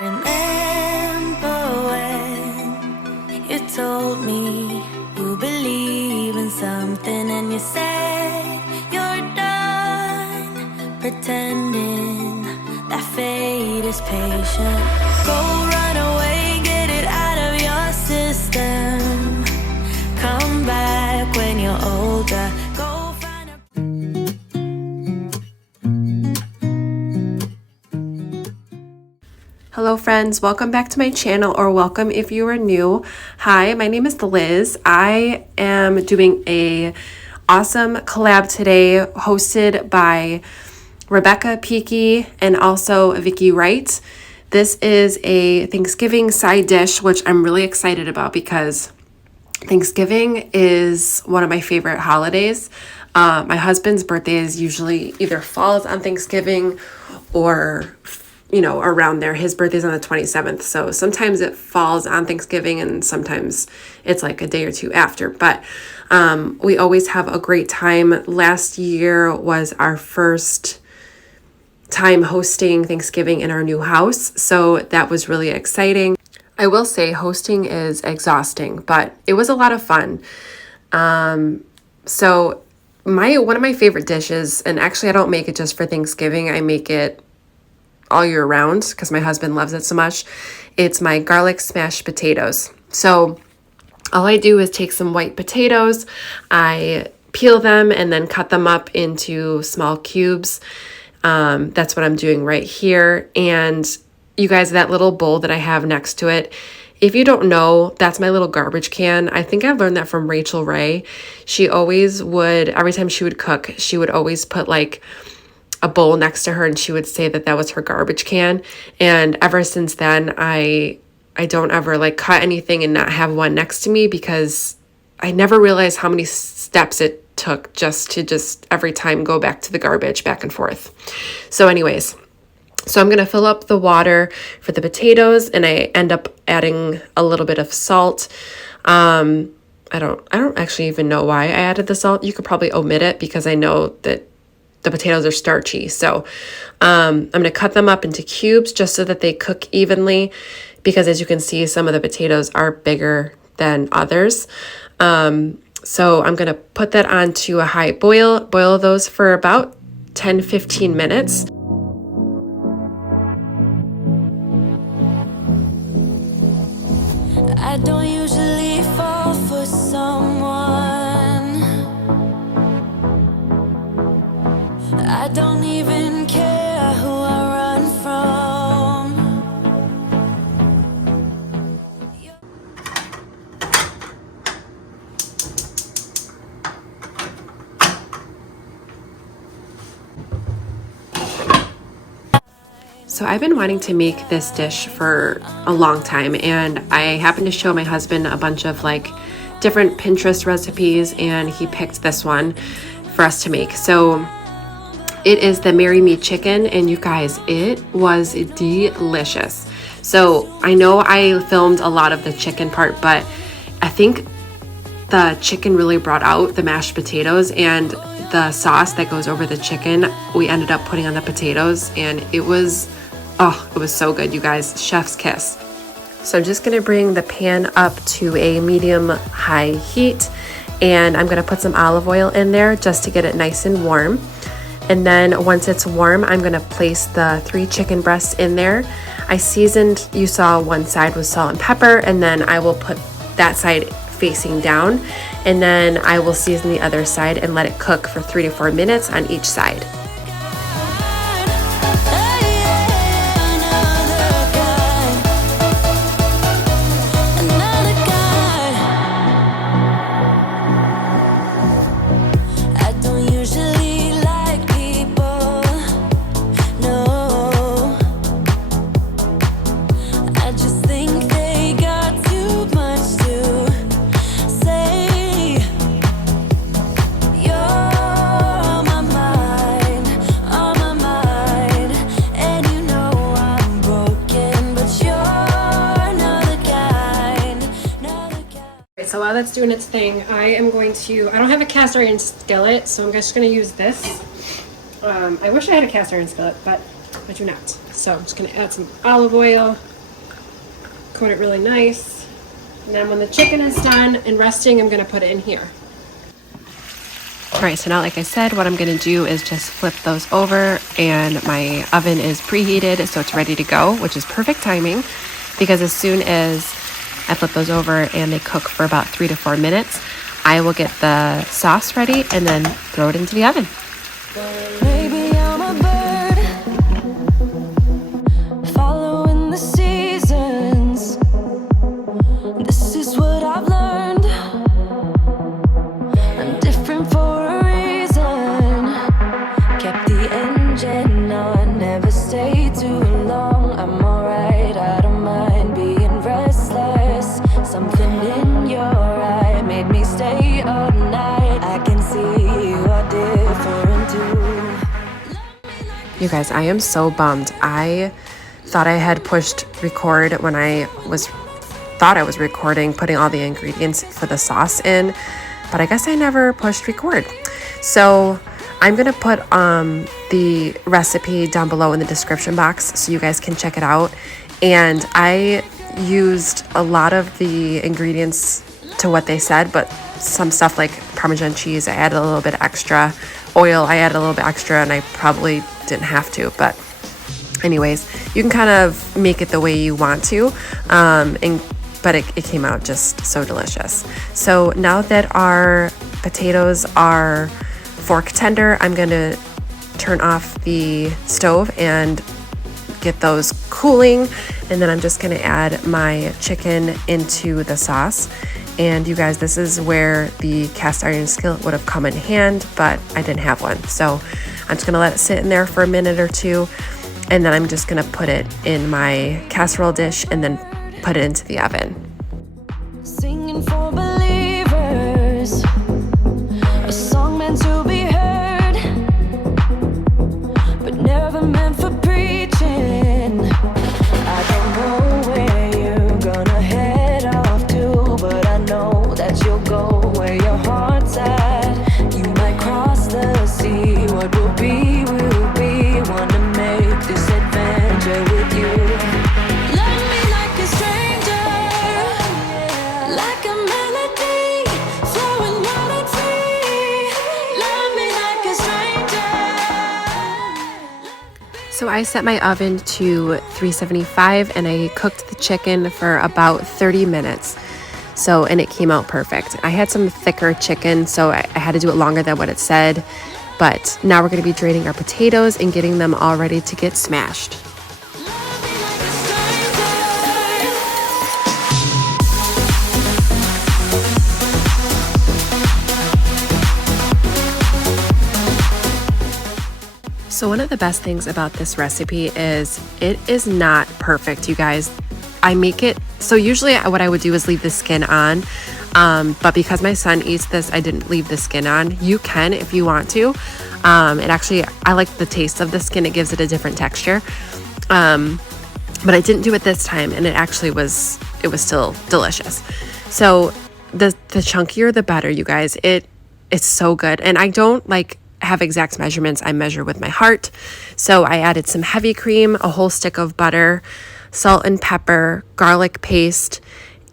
Remember when you told me you believe in something and you said you're done pretending that fate is patient. Go run away, get it out of your system. Come back when you're older. Go find a Hello friends, welcome back to my channel, or welcome if you are new. Hi, my name is Liz. I am doing a awesome collab today hosted by Rebecca Peaky and also Vicky Wright. This is a Thanksgiving side dish, which I'm really excited about because Thanksgiving is one of my favorite holidays. My husband's birthday is usually either falls on Thanksgiving or around there. His birthday's on the 27th. So sometimes it falls on Thanksgiving and sometimes it's like a day or two after. But we always have a great time. Last year was our first time hosting Thanksgiving in our new house. So that was really exciting. I will say hosting is exhausting, but it was a lot of fun. So one of my favorite dishes, and actually I don't make it just for Thanksgiving, I make it all year round because my husband loves it so much. It's my garlic smashed potatoes. So all I do is take some white potatoes, I peel them and then cut them up into small cubes. That's what I'm doing right here. And you guys, that little bowl that I have next to it, if you don't know, that's my little garbage can. I think I learned that from Rachel Ray. She always would, every time she would cook, she would always put like a bowl next to her and she would say that that was her garbage can. And ever since then, I don't ever like cut anything and not have one next to me because I never realized how many steps it took just every time go back to the garbage back and forth. So anyways, so I'm going to fill up the water for the potatoes and I end up adding a little bit of salt. I don't actually even know why I added the salt. You could probably omit it because I know that the potatoes are starchy. So I'm going to cut them up into cubes just so that they cook evenly because as you can see, some of the potatoes are bigger than others. So I'm going to put that onto a high boil those for about 10-15 minutes. I don't usually fall for someone. I don't even care who I run from. So I've been wanting to make this dish for a long time, and I happened to show my husband a bunch of like different Pinterest recipes and he picked this one for us to make. So it is the Marry Me chicken, and you guys, it was delicious. So I know I filmed a lot of the chicken part, but I think the chicken really brought out the mashed potatoes, and the sauce that goes over the chicken, we ended up putting on the potatoes, and it was so good, you guys. Chef's kiss. So I'm just going to bring the pan up to a medium-high heat, and I'm going to put some olive oil in there just to get it nice and warm. And then once it's warm, I'm going to place the 3 chicken breasts in there. I seasoned, you saw one side with salt and pepper, and then I will put that side facing down, and then I will season the other side and let it cook for 3 to 4 minutes on each side. So while that's doing its thing, I don't have a cast iron skillet, so I'm just going to use this. I wish I had a cast iron skillet, but I do not. So I'm just gonna add some olive oil, coat it really nice. And then when the chicken is done and resting, I'm gonna put it in here. All right, so now, like I said, what I'm gonna do is just flip those over, and my oven is preheated, so it's ready to go, which is perfect timing because as soon as I flip those over and they cook for about 3 to 4 minutes, I will get the sauce ready and then throw it into the oven. Maybe I'm a bird, following the seasons. This is what I've learned. I'm different for a reason. Kept the engine on, never stay too long. I'm alright, I don't mind being restless. Something in your eye made me stay all night. I can see you are different too. You guys, I am so bummed. I thought I had pushed record when I thought I was recording, putting all the ingredients for the sauce in, but I guess I never pushed record. So I'm gonna put the recipe down below in the description box so you guys can check it out. And I used a lot of the ingredients to what they said, but some stuff like Parmesan cheese, I added a little bit extra. Oil, I added a little bit extra, and I probably didn't have to, but anyways, you can kind of make it the way you want to, but it came out just so delicious. So now that our potatoes are fork tender, I'm going to turn off the stove and get those cooling, and then I'm just going to add my chicken into the sauce. And you guys, this is where the cast iron skillet would have come in hand, but I didn't have one. So I'm just gonna let it sit in there for a minute or two, and then I'm just gonna put it in my casserole dish and then put it into the oven. Singing for believers, a song meant to be heard, but never meant for preaching. I don't know where you're gonna head off to, but I know that you'll go where your heart's at. You might cross the sea, what will be, wanna make this adventure with you. Love me like a stranger, like a melody flowing out at sea. Love me like a stranger. So I set my oven to 375 and I cooked the chicken for about 30 minutes. So, and it came out perfect. I had some thicker chicken, so I had to do it longer than what it said. But now we're gonna be draining our potatoes and getting them all ready to get smashed. So one of the best things about this recipe is it is not perfect, you guys. I make it, so usually what I would do is leave the skin on, but because my son eats this, I didn't leave the skin on. You can if you want to. It actually, I like the taste of the skin. It gives it a different texture. But I didn't do it this time, and it was still delicious. So the chunkier, the better, you guys. It's so good. And I don't have exact measurements. I measure with my heart. So I added some heavy cream, a whole stick of butter, salt and pepper, garlic paste,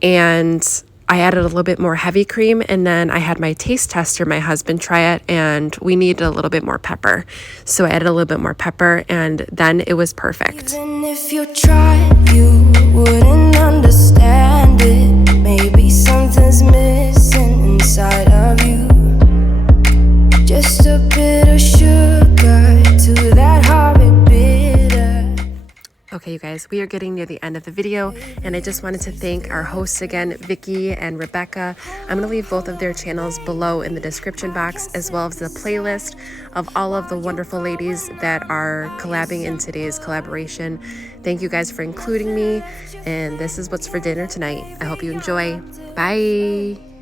and I added a little bit more heavy cream, and then I had my taste tester, my husband, try it, and we needed a little bit more pepper. So I added a little bit more pepper, and then it was perfect. Even if you tried, you wouldn't understand it. Maybe something's missing inside of you. Just a bit of sugar to that horrid bitter. Okay, you guys, we are getting near the end of the video, and I just wanted to thank our hosts again, Vicky and Rebecca. I'm going to leave both of their channels below in the description box, as well as the playlist of all of the wonderful ladies that are collabing in today's collaboration. Thank you guys for including me, and this is what's for dinner tonight. I hope you enjoy. Bye!